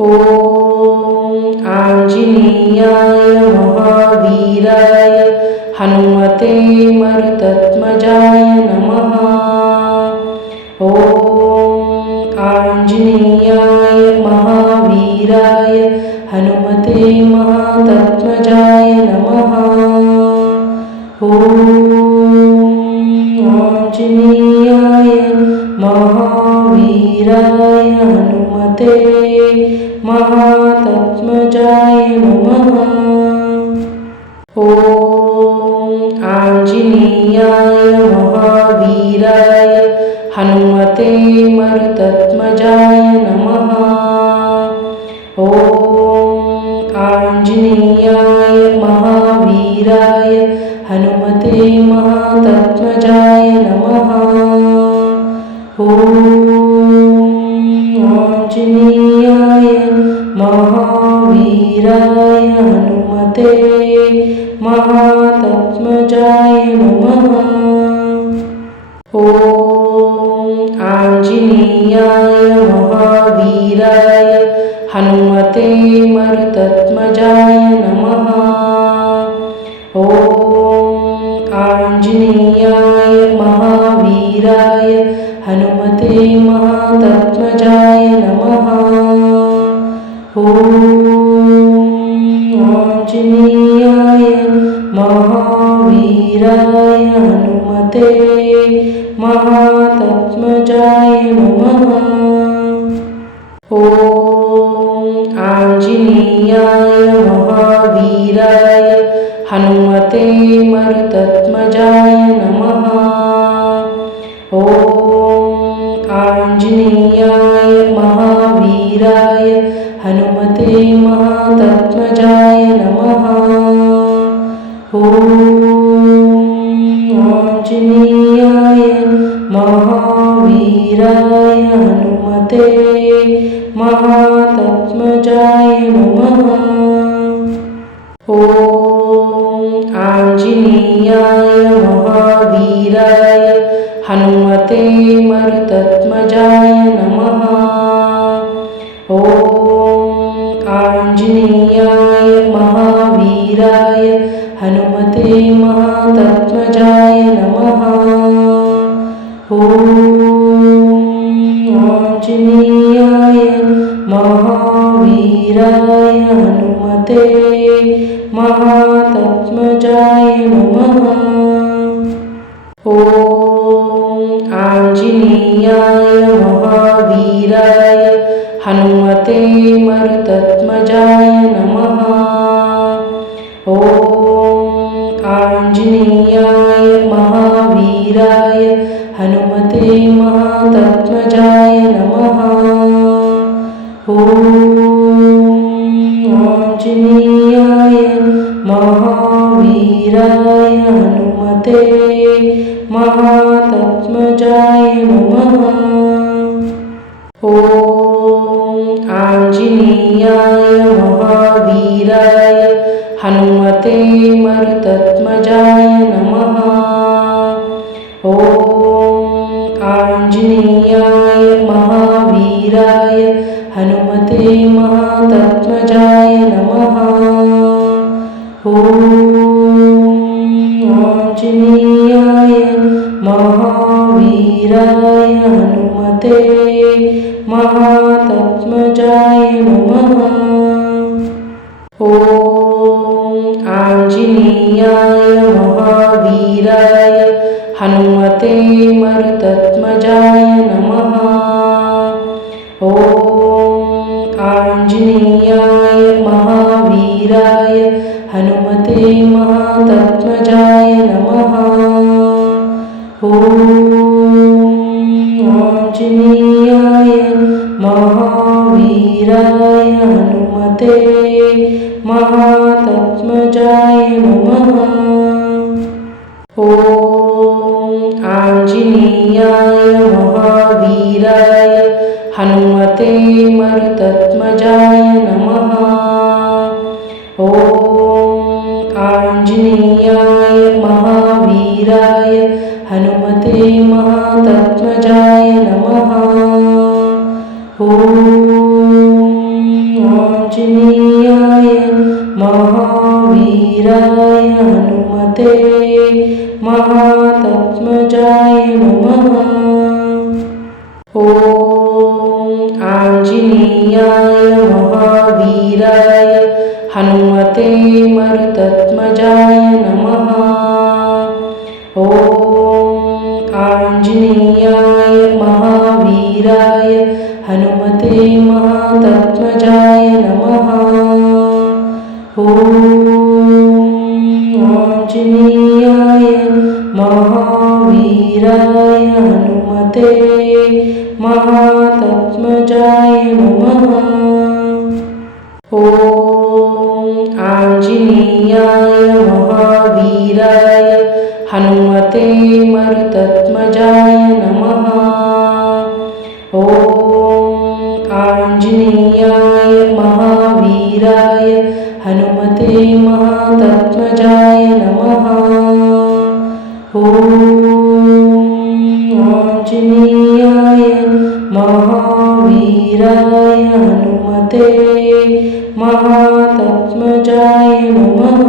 ॐ आञ्जनेयाय महावीराय हनुमते मरुत्मजाय नमः। ॐ आञ्जनेयाय महावीराय हनुमते महात्मजाय नमः। ॐ आञ्जनेयाय महावीराय हनुमते महात्मजाय नमः। ॐ आञ्जनेयाय महावीराय हनुमते मरुत्मजाय नमः। ॐ आञ्जनेयाय महावीराय हनुमते महात्मजाय नमः। ॐ आञ्जनेयाय महावीराय हनुमते महात्मजाय नमः। ॐ आञ्जनेयाय महावीराय हनुमते मरुत्मजाय नमः। ॐ आञ्जनेयाय महावीराय हनुमते महात्मजाय नमः। ॐ आञ्जनेयाय महावीराय हनुमते महात्मजाय नमः। ॐ आञ्जनेयाय महावीराय हनुमते मरुत्मजाय नमः। ॐ आञ्जनेयाय महावीराय हनुमते महात्मजाय नमः। ॐ आञ्जनेयाय महावीराय हनुमते महात्मजाय नमः। ॐ आञ्जनेयाय महावीराय हनुमते मरुत्मजाय नमः। ॐ आञ्जनेयाय महावीराय हनुमते महात्मजाय नमः। ॐ आञ्जनेयाय महावीराय हनुमते महात्मजाय नमः। ॐ आञ्जनेयाय महावीराय हनुमते मरुत्मजाय नमः। ॐ आञ्जनेयाय महावीराय हनुमते महात्मजाय नमः। ॐ आञ्जनेयाय महावीराय हनुमते महात्मजाय नमः। ॐ आञ्जनेयाय महावीराय हनुमते मरुत्मजाय नमः। ॐ आञ्जनेयाय महावीराय हनुमते महात्मजाय नमः। ॐ आञ्जनेयाय महावीराय हनुमते महात्मजाय नमः। ॐ आञ्जनेयाय महावीराय हनुमते मरुत्मजाय नमः। ॐ आञ्जनेयाय महावीराय हनुमते महात्मजाय नमः। ॐ आञ्जनेयाय महावीराय हनुमते महात्मजाय नमः। ॐ आञ्जनेयाय महावीराय हनुमते मरुत्मजाय नमः। ॐ आञ्जनेयाय महावीराय हनुमते महात्मजाय नमः। ॐ महावीराय हनुमते महात्मजाय नमः। ॐ आञ्जनेयाय महावीराय हनुमते मरुत्मजाय नमः। ॐ आञ्जनेयाय महावीराय हनुमते महात्मजाय नमः। ॐ आञ्जनेयाय महावीराय हनुमते महात्मजाय नमः। ॐ आञ्जनेयाय महावीराय हनुमते मरुत्मजाय नमः। ॐ आञ्जनेयाय महावीराय हनुमते महात्मजाय नमः। ॐ आञ्जनेयाय महावीराय हनुमते महात्मजाय नमः।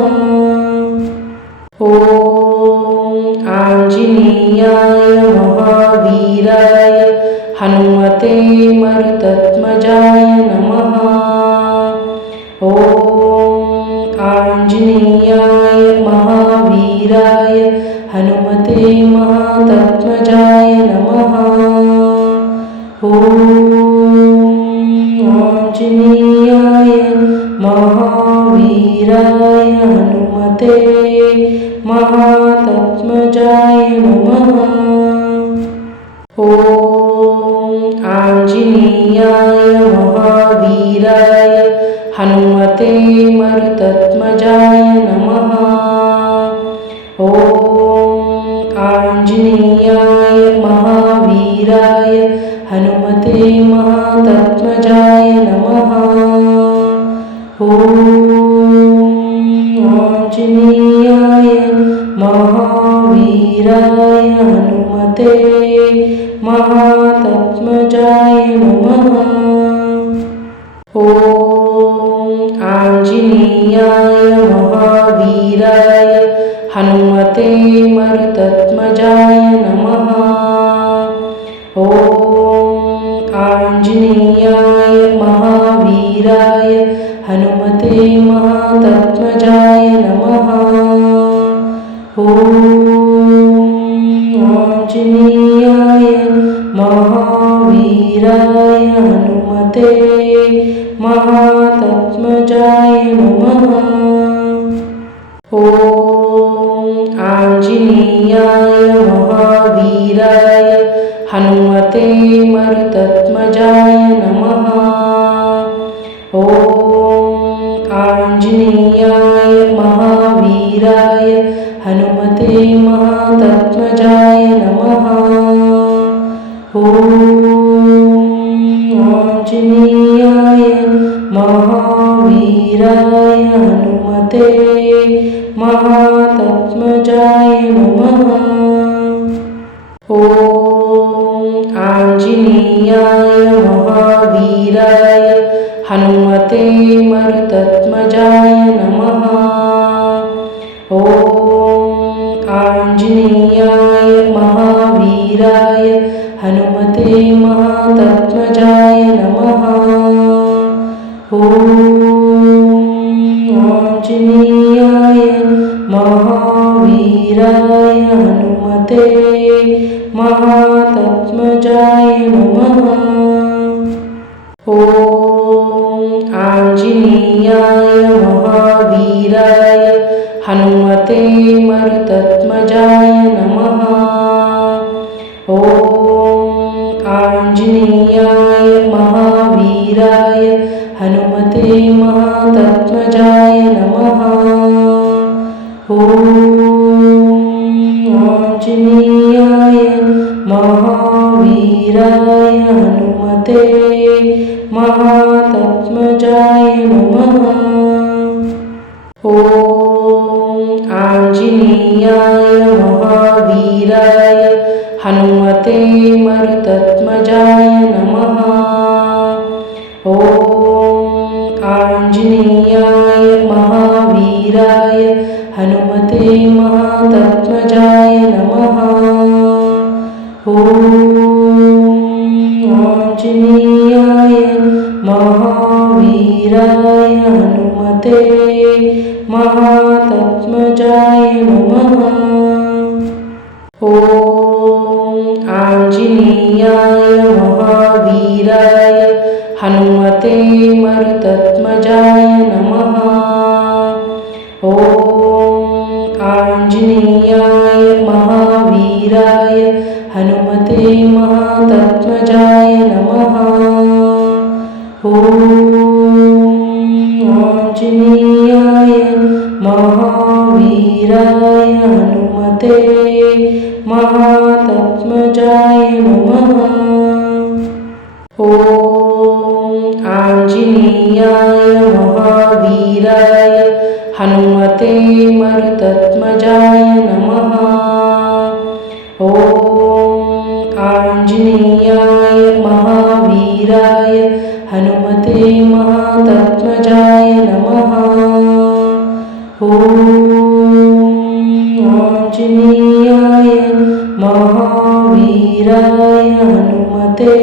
ॐ आञ्जनेयाय महावीराय हनुमते मरुत्मजाय नमः। ॐ आञ्जनेयाय महावीराय हनुमते महात्मजाय नमः। ॐ आञ्जनेयाय महावीराय हनुमते महात्मजाय नमः। ॐ आञ्जनेयाय महावीराय हनुमते मरुत्मजाय नमः। ॐ आञ्जनेयाय महावीराय हनुमते महात्मजाय नमः। ॐ आञ्जनेयाय महावीराय हनुमते महात्मजाय नमः। ॐ आञ्जनेयाय महावीराय हनुमते मरुत्मजाय नमः। ॐ आञ्जनेयाय महावीराय हनुमते महात्मजाय नमः। ॐ आञ्जनेयाय महावीराय हनुमते महात्मजाय नमः। ॐ आञ्जनेयाय महावीराय हनुमते मरुत्मजाय नमः। ॐ आञ्जनेयाय महावीराय हनुमते महात्मजाय नमः। ॐ आञ्जनेयाय महावीराय हनुमते महात्मजाय नमः। ॐ आञ्जनेयाय महावीराय हनुमते मरुत्मजाय नमः। ॐ आञ्जनेयाय महावीराय हनुमते महात्मजाय नमः। ॐ आञ्जनेयाय महावीराय हनुमते महात्मजाय नमः। ॐ आञ्जनेयाय महावीराय हनुमते मरुत्मजाय नमः। ॐ आञ्जनेयाय महावीराय हनुमते महात्मजाय नमः। ॐ आञ्जनेयाय महावीराय हनुमते महात्मजाय नमः। ॐ आञ्जनेयाय महावीराय हनुमते मरुत्मजाय नमः। ॐ आञ्जनेयाय महावीराय महावीराय हनुमते महात्मजाय नमः। ॐ आञ्जनेयाय महावीराय हनुमते मरुत्मजाय नमः। ॐ आञ्जनेयाय महावीराय हनुमते महात्मजाय नमः। ॐ आञ्जनेयाय महावीराय हनुमते महात्मजाय नमः। ॐ आञ्जनेयाय महावीराय हनुमते मरुत्मजाय नमः। ॐ आञ्जनेयाय महावीराय हनुमते महात्मजाय नमः। ॐ आञ्जनेयाय महावीराय हनुमते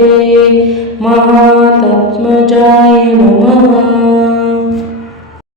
महात्मजाय नमः।